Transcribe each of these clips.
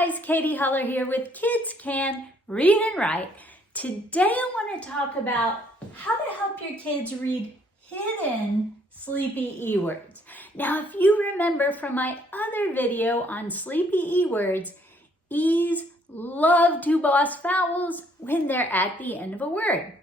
guys, Katy Huller here with Kids Can Read and Write. Today I want to talk about how to help your kids read hidden sleepy E words. Now, if you remember from my other video on sleepy E words, E's love to boss vowels when they're at the end of a word.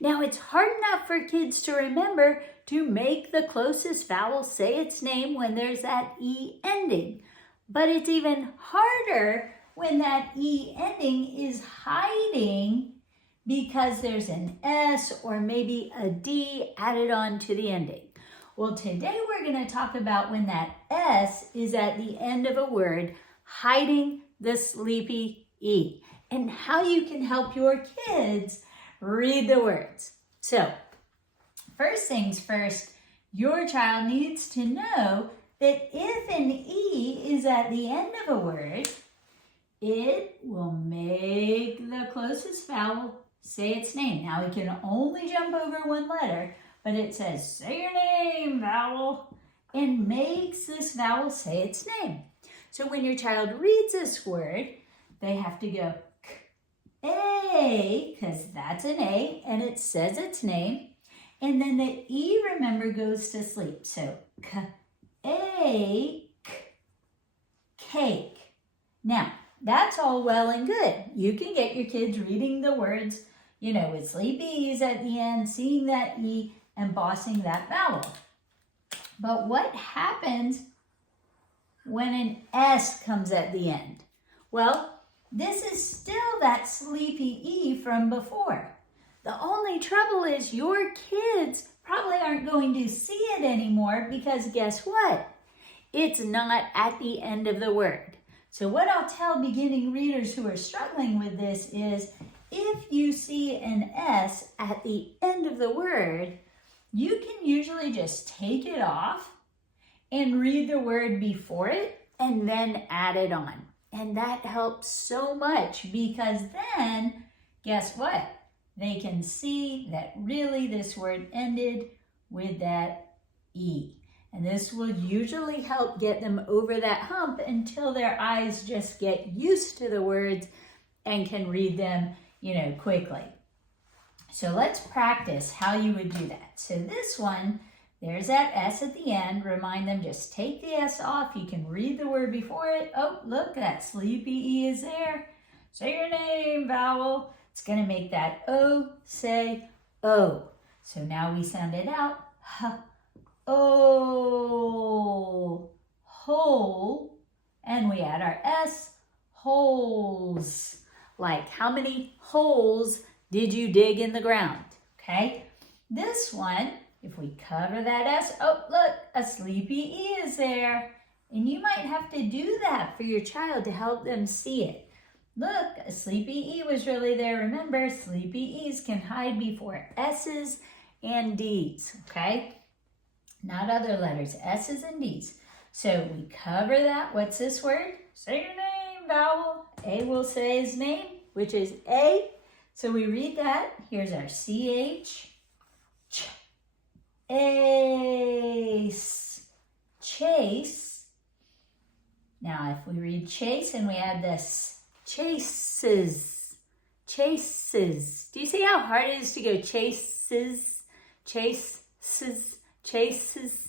Now, it's hard enough for kids to remember to make the closest vowel say its name when there's that E ending. But it's even harder when that E ending is hiding because there's an S or maybe a D added on to the ending. Well, today we're going to talk about when that S is at the end of a word, hiding the sleepy E, and how you can help your kids read the words. So, first things first, your child needs to know that if an E is at the end of a word, it will make the closest vowel say its name. Now, it can only jump over one letter, but it says, say your name, vowel, and makes this vowel say its name. So when your child reads this word, they have to go A, because that's an A, and it says its name. And then the E, remember, goes to sleep. So, cake. Now, that's all well and good. You can get your kids reading the words, with sleepy E's at the end, seeing that E, and bossing that vowel. But what happens when an S comes at the end? Well, this is still that sleepy E from before. The only trouble is your kids probably aren't going to see it anymore because guess what? It's not at the end of the word. So what I'll tell beginning readers who are struggling with this is if you see an S at the end of the word, you can usually just take it off and read the word before it and then add it on. And that helps so much because then, guess what? They can see that really this word ended with that E. And this will usually help get them over that hump until their eyes just get used to the words and can read them, quickly. So let's practice how you would do that. So this one, there's that S at the end. Remind them, just take the S off. You can read the word before it. Oh, look, that sleepy E is there. Say your name, vowel. It's going to make that O say O. So now we sound it out. O, hole, and we add our S, holes. Like how many holes did you dig in the ground? Okay, this one, if we cover that S, oh look, a sleepy E is there. And you might have to do that for your child to help them see it. Look, a sleepy E was really there. Remember, sleepy E's can hide before S's and D's, okay? Not other letters, S's and D's. So we cover that. What's this word? Say your name, vowel. A will say his name, which is A. So we read that. Here's our CH. Ace. Chase. Now if we read chase and we add this, chases. Chases. Do you see how hard it is to go chases? Chases. Chases.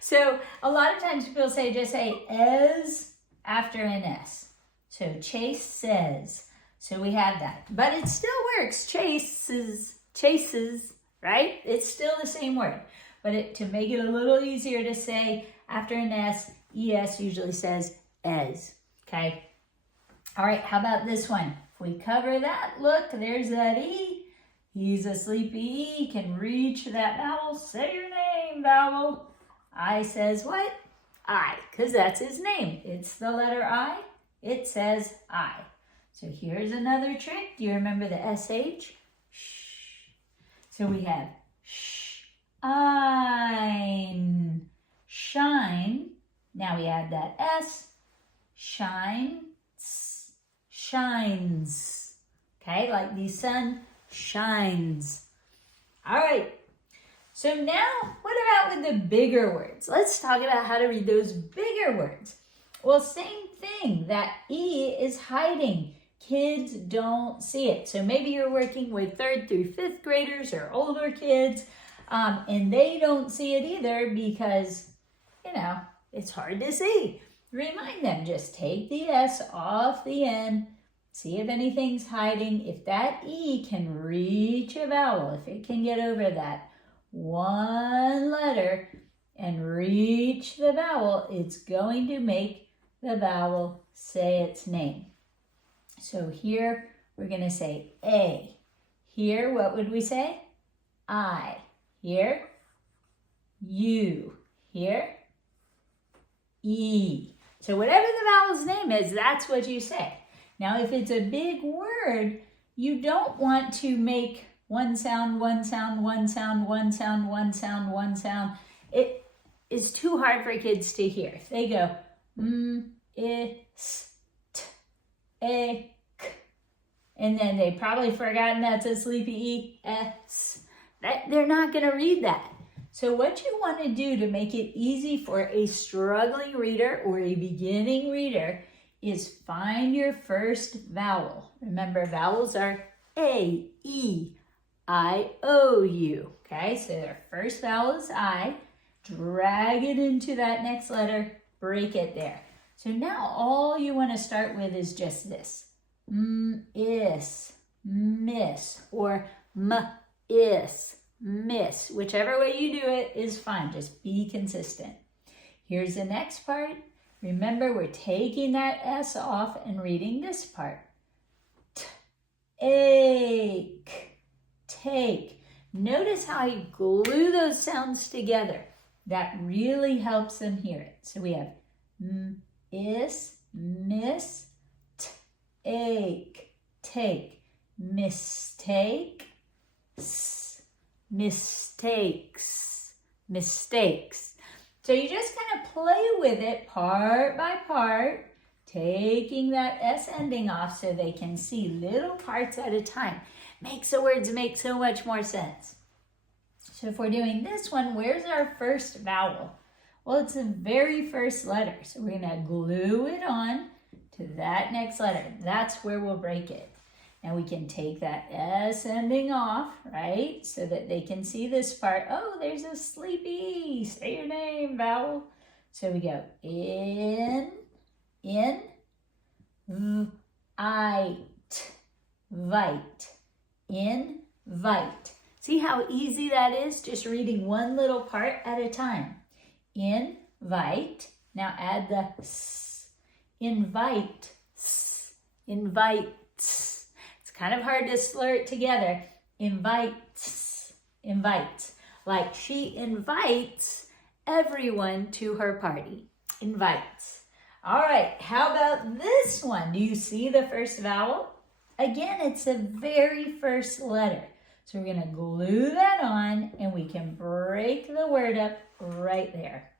So a lot of times people just say as after an S. So chases. So we have that. But it still works. Chases. Chases. Right? It's still the same word. But to make it a little easier to say after an S, ES usually says as. Okay? All right, how about this one? If we cover that, look, there's that E. He's a sleepy E, can reach that vowel. Say your name, vowel. I says what? I, because that's his name. It's the letter I. It says I. So here's another trick. Do you remember the SH? Shh. So we have shine. Shine. Now we add that S. Shine. Shines. Okay, like the sun shines. All right. So now, what about with the bigger words? Let's talk about how to read those bigger words. Well, same thing. That E is hiding. Kids don't see it. So maybe you're working with 3rd through 5th graders or older kids, and they don't see it either because, it's hard to see. Remind them, just take the S off the N, see if anything's hiding. If that E can reach a vowel, if it can get over that one letter and reach the vowel, it's going to make the vowel say its name. So here we're going to say A. Here, what would we say? I. Here, U. Here, E. So whatever the vowel's name is, that's what you say. Now, if it's a big word, you don't want to make one sound, one sound, one sound, one sound, one sound, one sound. It is too hard for kids to hear. If they go, I, S, T, A, K, and then they've probably forgotten that's a sleepy E, S. They're not going to read that. So what you want to do to make it easy for a struggling reader or a beginning reader is find your first vowel. Remember, vowels are A, E, I, O, U. Okay, so their first vowel is I. Drag it into that next letter, break it there. So now all you want to start with is just this. Is, miss, or is, miss. Whichever way you do it is fine. Just be consistent. Here's the next part. Remember, we're taking that S off and reading this part. Take, take. Notice how I glue those sounds together. That really helps them hear it. So we have is, miss, take, take, mistake, mistakes, mistakes. So you just kind of play with it part by part, taking that S ending off so they can see little parts at a time. Makes the words make so much more sense. So if we're doing this one, where's our first vowel? Well, it's the very first letter. So we're going to glue it on to that next letter. That's where we'll break it. Now we can take that S ending off, right? So that they can see this part. Oh, there's a sleepy. Say your name, vowel. So we go in, vite, invite. See how easy that is? Just reading one little part at a time. Invite. Now add the S. Invite, S. Invites. It's kind of hard to slur it together. Invites, invites. Like she invites everyone to her party. Invites. All right, how about this one? Do you see the first vowel? Again, it's the very first letter. So we're going to glue that on and we can break the word up right there.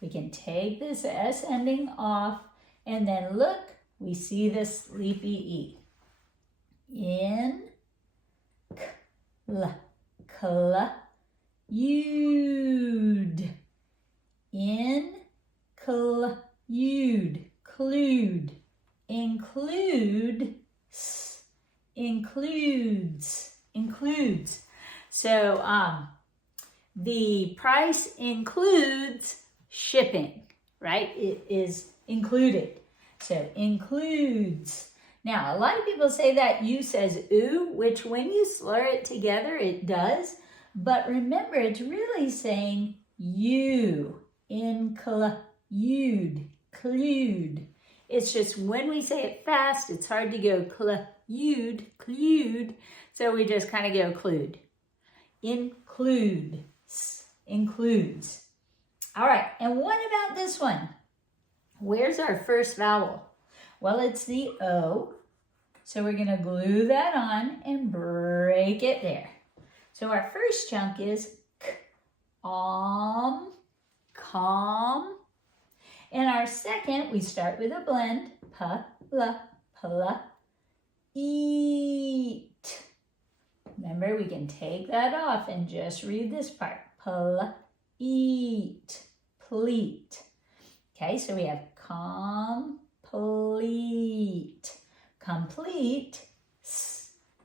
We can take this S ending off and then look, we see this sleepy E. In, cl, you'd. In, you'd. Clued. Include, includes. Includes. So the price includes shipping, right? It is included. So includes. Now, a lot of people say that U says oo, which when you slur it together, it does. But remember, it's really saying you. Include. Clued. It's just when we say it fast, it's hard to go clued. So we just kind of go clued. Includes. Includes. All right, and what about this one? Where's our first vowel? Well, it's the O. So we're going to glue that on and break it there. So our first chunk is k, calm. And our second, we start with a blend. Pla, eat. Remember, we can take that off and just read this part. Eat, pleat. Okay, so we have complete. Complete,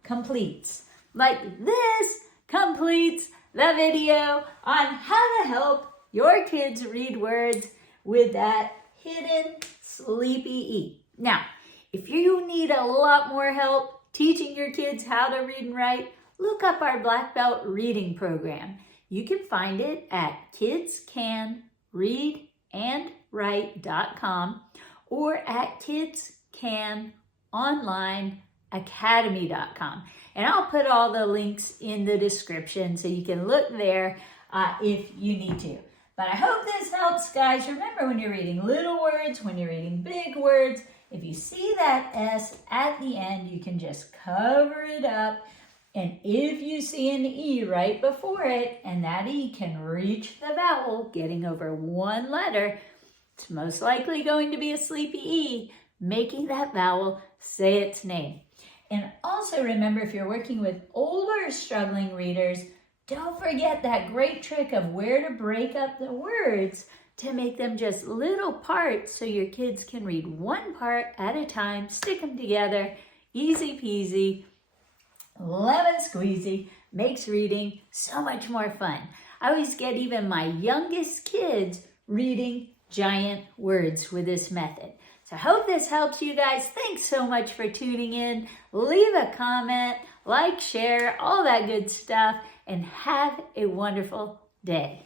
completes. Like this completes the video on how to help your kids read words with that hidden sleepy E. Now, if you need a lot more help teaching your kids how to read and write, look up our Black Belt reading program. You can find it at kidscanreadandwrite.com or at kidscanonlineacademy.com. And I'll put all the links in the description so you can look there if you need to. But I hope this helps, guys. Remember, when you're reading little words, when you're reading big words, if you see that S at the end, you can just cover it up. And if you see an E right before it, and that E can reach the vowel, getting over one letter, it's most likely going to be a sleepy E, making that vowel say its name. And also remember, if you're working with older struggling readers, don't forget that great trick of where to break up the words to make them just little parts so your kids can read one part at a time, stick them together, easy peasy, lemon squeezy, makes reading so much more fun. I always get even my youngest kids reading giant words with this method. So I hope this helps you guys. Thanks so much for tuning in. Leave a comment, like, share, all that good stuff, and have a wonderful day.